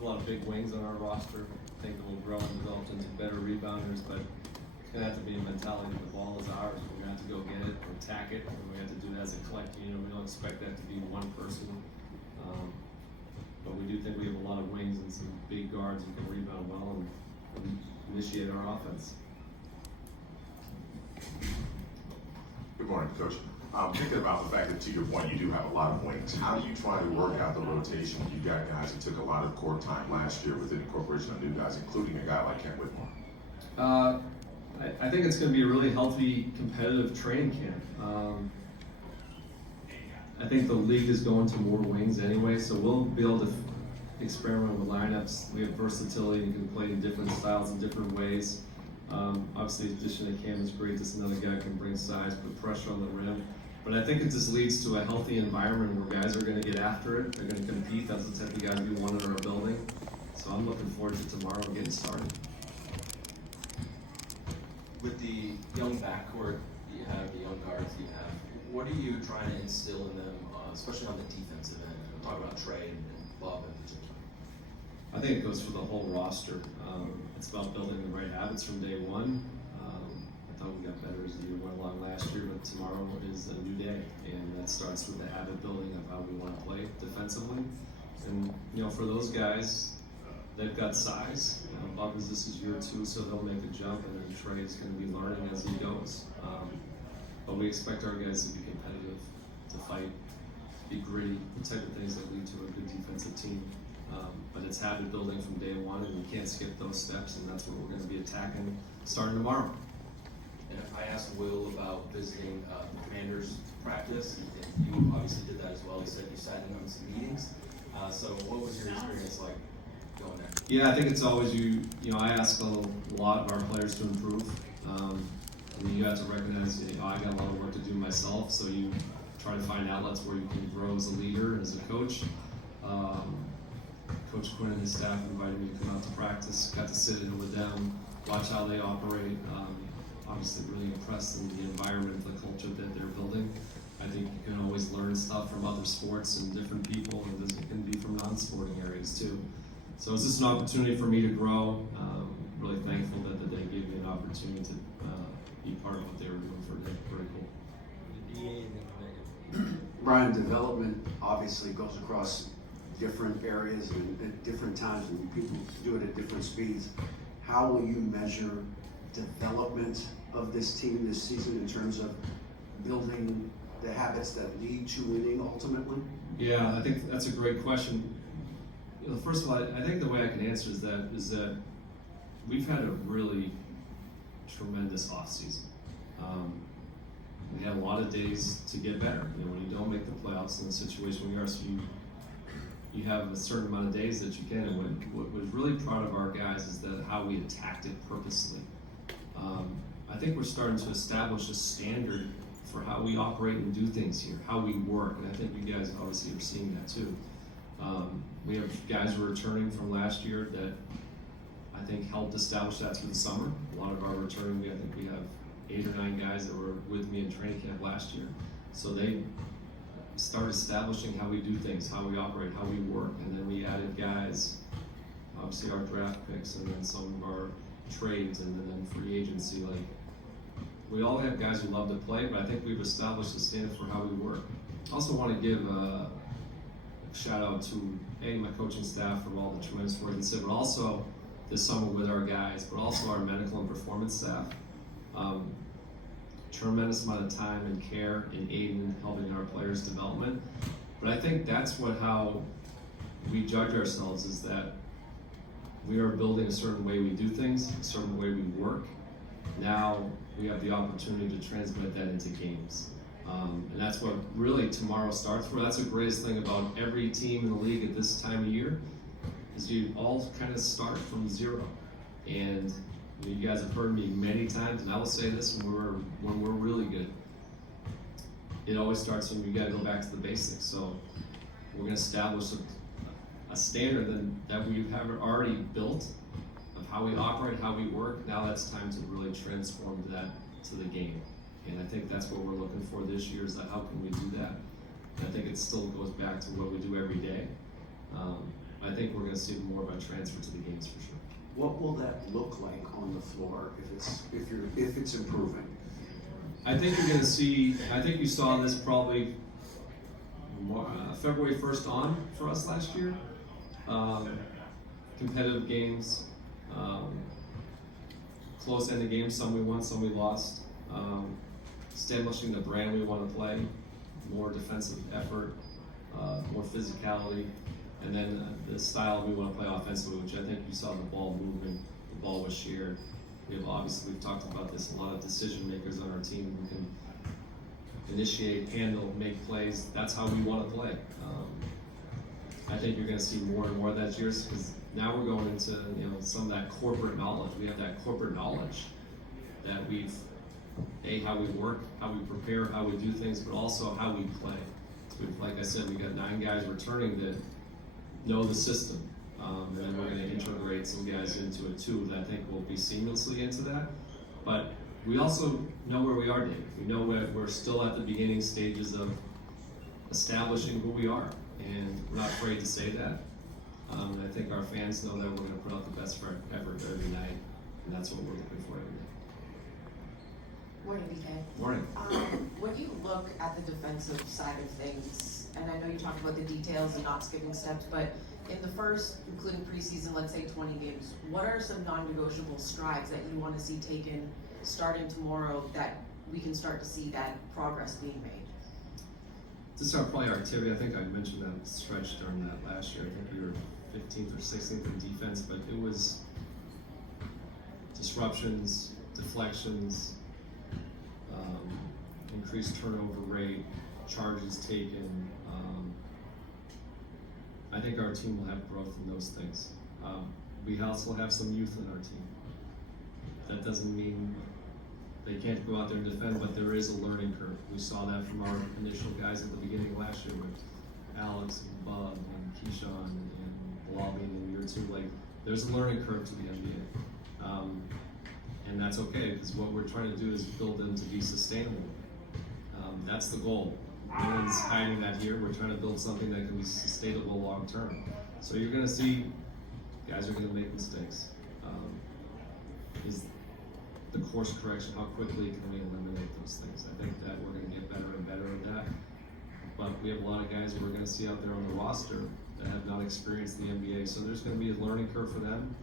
a lot of big wings on our roster. I think that we'll grow and develop into better rebounders, but it's going to have to be a mentality that the ball is ours. We're going to have to go get it or attack it, and we have to do that as a collective. You know, we don't expect that to be one person. But we do think we have a lot of wings and some big guards who can rebound well and initiate our offense. Good morning, Coach. Thinking about the fact that, to your point, you do have a lot of wings. How do you try to work out the rotation? You got guys who took a lot of court time last year with the incorporation of new guys, including a guy like Kent Whitmore. I think it's going to be a really healthy, competitive training camp. I think the league is going to more wings anyway, so we'll be able to experiment with lineups. We have versatility and can play in different styles in different ways. Obviously, the addition of Cam is great. Just another guy can bring size, put pressure on the rim. But I think it just leads to a healthy environment where guys are going to get after it. They're going to compete. That's the type of guys we want in our building. So I'm looking forward to tomorrow getting started. With the young backcourt that you have, the young guards that you have, what are you trying to instill in them, especially on the defensive end? I'm talking about Trey and Bob in particular. I think it goes for the whole roster. It's about building the right habits from day one. I thought we got better as the year went along last year, but tomorrow is a new day, and that starts with the habit building of how we want to play defensively. And you know, for those guys, they've got size. Bob is this is year 2, so they'll make a jump, and then Trey is going to be learning as he goes. But we expect our guys to be competitive, to fight, be gritty, the type of things that lead to a good defensive team. But it's habit building from day one, and we can't skip those steps, and that's what we're going to be attacking starting tomorrow. And I asked Will about visiting the Commanders practice, and you obviously did that as well. He said you sat in on some meetings. So what was your experience like going there? Yeah, I think it's always you know, I ask a lot of our players to improve. I mean, you have to recognize, you know, I got a lot of work to do myself, so you try to find outlets where you can grow as a leader, as a coach. Coach Quinn and his staff invited me to come out to practice, got to sit in with them, watch how they operate. Obviously really impressed in the environment, the culture that they're building. I think you can always learn stuff from other sports and different people, and it can be from non-sporting areas too. So it's just an opportunity for me to grow. Really thankful that they gave me an opportunity to be part of what they were doing for them. Very cool. Brian, development obviously goes across different areas and at different times, and people do it at different speeds. How will you measure development of this team this season in terms of building the habits that lead to winning ultimately? Yeah, I think that's a great question. You know, first of all, I think the way I can answer is that we've had a really tremendous off season. We had a lot of days to get better. You know, when you don't make the playoffs in the situation we are, so you have a certain amount of days that you can. And what was really proud of our guys is that how we attacked it purposely. I think we're starting to establish a standard for how we operate and do things here, how we work, and I think you guys obviously are seeing that too. We have guys who are returning from last year that I think helped establish that through the summer. A lot of our returning, I think we have 8 or 9 guys that were with me in training camp last year. So they start establishing how we do things, how we operate, how we work, and then we added guys, obviously our draft picks, and then some of our trades, and then free agency. Like, we all have guys who love to play, but I think we've established a standard for how we work. I also want to give a shout out to my coaching staff for all the tremendous work they said, but also this summer with our guys, but also our medical and performance staff. Tremendous amount of time and care in aiding and helping our players' development. But I think that's how we judge ourselves, is that we are building a certain way we do things, a certain way we work. Now we have the opportunity to transmit that into games. And that's what really tomorrow starts for. That's the greatest thing about every team in the league at this time of year, is you all kind of start from zero. And you guys have heard me many times, and I will say this when we're really good. It always starts when we got to go back to the basics. So we're going to establish a standard that we have already built of how we operate, how we work. Now it's time to really transform that to the game. And I think that's what we're looking for this year, is that how can we do that? And I think it still goes back to what we do every day. I I think we're going to see more of a transfer to the games for sure. What will that look like on the floor if it's improving? I think you're going to see. I think you saw this probably February 1st on for us last year. Competitive games, close-ended games. Some we won, some we lost. Establishing the brand we want to play, more defensive effort, more physicality, and then the style we want to play offensively, which I think you saw the ball movement, the ball was shared. We've talked about this, a lot of decision makers on our team who can initiate, handle, make plays. That's how we want to play. I think you're going to see more and more of that years because now we're going into some of that corporate knowledge. We have that corporate knowledge that we've how we work, how we prepare, how we do things, but also how we play. Like I said, we got 9 guys returning that know the system, and then we're going to integrate some guys into it too that I think will be seamlessly into that. But we also know where we are, Dave. We know we're still at the beginning stages of establishing who we are, and we're not afraid to say that. I think our fans know that we're going to put out the best effort every night, and that's what we're looking for every day. Morning, BK. Morning. When you look at the defensive side of things, and I know you talked about the details and not skipping steps, but in the first, including preseason, let's say 20 games, what are some non-negotiable strides that you want to see taken starting tomorrow that we can start to see that progress being made? To start probably our activity, I think I mentioned that stretch during that last year. I think we were 15th or 16th in defense, but it was disruptions, deflections, increased turnover rate, charges taken. I think our team will have growth in those things. We also have some youth in our team. That doesn't mean they can't go out there and defend, but there is a learning curve. We saw that from our initial guys at the beginning of last year with Alex and Bub and Keyshawn and Bilal being in year 2. Like, there's a learning curve to the NBA. And that's okay, because what we're trying to do is build them to be sustainable. That's the goal. No one's hiding that here. We're trying to build something that can be sustainable long term. So you're going to see guys are going to make mistakes. Is the course correction, how quickly can we eliminate those things? I think that we're going to get better and better at that. But we have a lot of guys who we're going to see out there on the roster that have not experienced the NBA. So there's going to be a learning curve for them.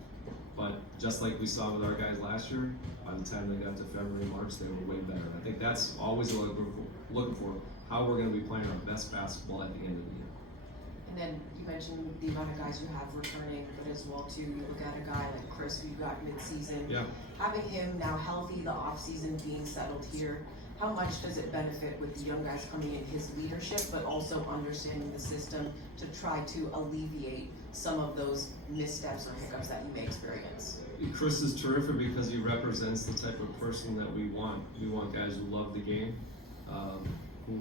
But just like we saw with our guys last year, by the time they got to February, March, they were way better. I think that's always what we're looking for, how we're going to be playing our best basketball at the end of the year. And then you mentioned the amount of guys you have returning, but as well too, you look at a guy like Chris who you got mid-season. Yeah. Having him now healthy, the off-season being settled here, how much does it benefit with the young guys coming in, his leadership, but also understanding the system to try to alleviate some of those missteps or hiccups that you may experience? Chris is terrific because he represents the type of person that we want. We want guys who love the game, who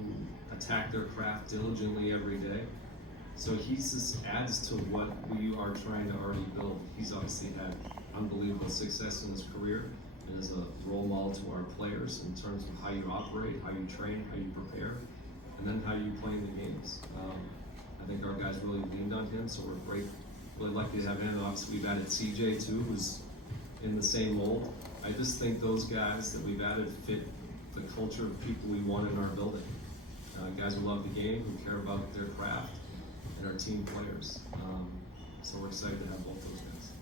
attack their craft diligently every day. So he just adds to what we are trying to already build. He's obviously had unbelievable success in his career and is a role model to our players in terms of how you operate, how you train, how you prepare, and then how you play in the games. I think our guys really leaned on him, so we're really lucky to have him. Obviously, we've added CJ too, who's in the same mold. I just think those guys that we've added fit the culture of people we want in our building. Guys who love the game, who care about their craft, and our team players. So we're excited to have both those guys.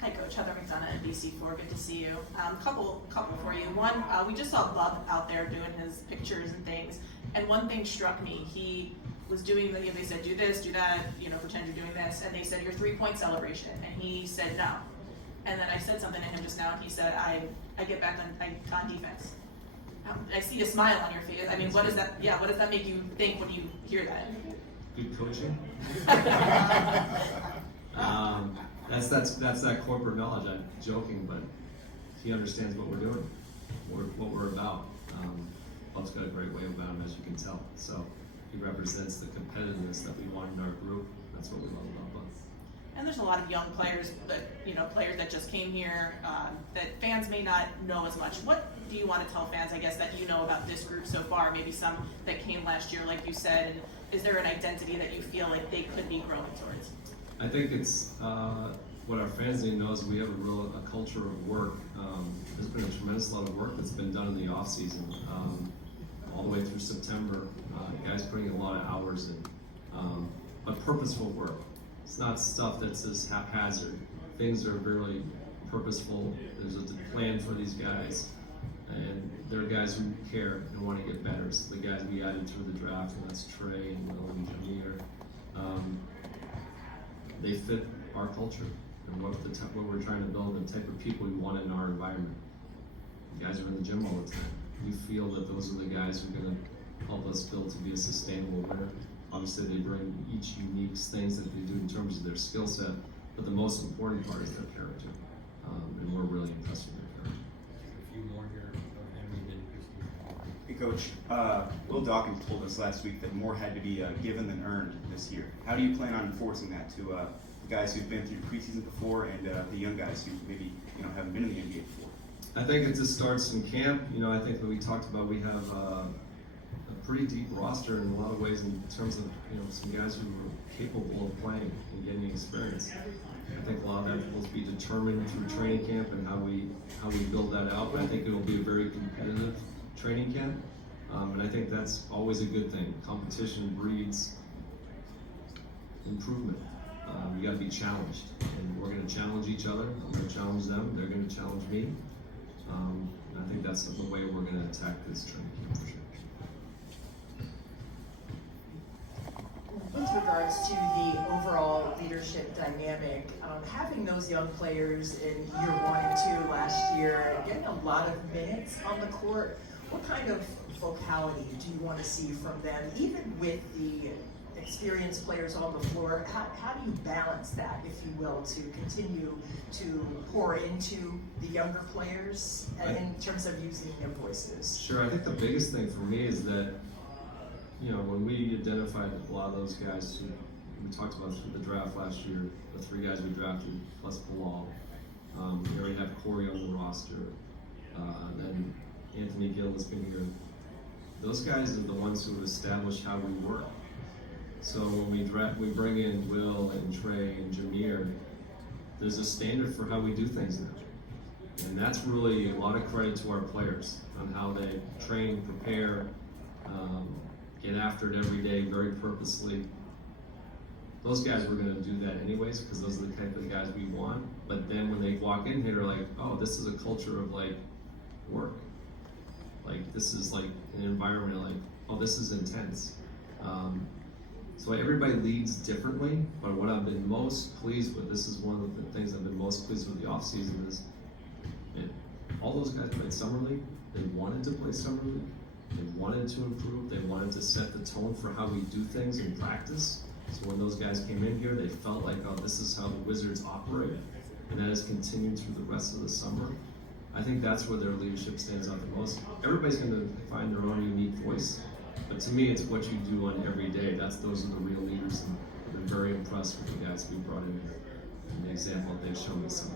Hi, Coach. Heather McDonough, NBC4. Good to see you. Couple for you. One, we just saw Bub out there doing his pictures and things, and one thing struck me. He was doing they said, do this, do that, pretend you're doing this, and they said, your 3-point celebration, and he said no. And then I said something to him just now, and he said, I get back on defense. I see a smile on your face. I mean, what does that make you think when you hear that? Good coaching. That's that corporate knowledge. I'm joking, but he understands what we're doing, what we're about. Bub's got a great way about him, as you can tell. So he represents the competitiveness that we want in our group. That's what we love about Bub. And there's a lot of young players players that just came here that fans may not know as much. What do you want to tell fans, I guess, that you know about this group so far? Maybe some that came last year, like you said, is there an identity that you feel like they could be growing towards? I think it's what our fans need to know is we have a culture of work. There's been a tremendous amount of work that's been done in the off season, all the way through September. Guys putting a lot of hours in, but purposeful work. It's not stuff that's just haphazard. Things are very purposeful. There's a plan for these guys, and they're guys who care and want to get better. So the guys we added through the draft, and that's Trey and Will and Jameer, they fit our culture and what we're trying to build, and the type of people we want in our environment. The guys are in the gym all the time. We feel that those are the guys who are going to help us build to be a sustainable winner. Obviously, they bring each unique things that they do in terms of their skill set, but the most important part is their character, and we're really impressed with their character. A few more here. Hey Coach, Will Dawkins told us last week that more had to be given than earned this year. How do you plan on enforcing that to the guys who've been through preseason before and the young guys who maybe haven't been in the NBA before? I think it just starts in camp. I think when we talked about, we have a pretty deep roster in a lot of ways in terms of some guys who are capable of playing and getting experience. I think a lot of that will be determined through training camp and how we build that out. But I think it will be a very competitive training camp, and I think that's always a good thing. Competition breeds improvement. You got to be challenged, and we're going to challenge each other. I'm going to challenge them. They're going to challenge me. And I think that's the way we're going to attack this training camp for sure. With regards to the overall leadership dynamic, having those young players in year 1 and 2 last year and getting a lot of minutes on the court, what kind of vocality do you want to see from them, even with the experienced players on the floor? How do you balance that, if you will, to continue to pour into the younger players in terms of using their voices? Sure, I think the biggest thing for me is that, when we identified a lot of those guys who we talked about through the draft last year, the 3 guys we drafted plus Bilal, we already have Corey on the roster, and then Anthony Gill has been here. Those guys are the ones who have established how we work. So when we bring in Will and Trey and Jameer, there's a standard for how we do things now. And that's really a lot of credit to our players on how they train, prepare, get after it every day very purposely. Those guys were going to do that anyways because those are the type of guys we want. But then when they walk in here, they're like, oh, this is a culture of work. This is an environment oh, this is intense. So everybody leads differently, but what I've been most pleased with, this is one of the things I've been most pleased with the offseason is all those guys played Summer League. They wanted to play Summer League. They wanted to improve. They wanted to set the tone for how we do things in practice. So when those guys came in here, they felt like, oh, this is how the Wizards operate. And that has continued through the rest of the summer. I think that's where their leadership stands out the most. Everybody's going to find their own unique voice. But to me, it's what you do on every day. Those are the real leaders, and I've been very impressed with the guys we brought in here and the example they've shown us.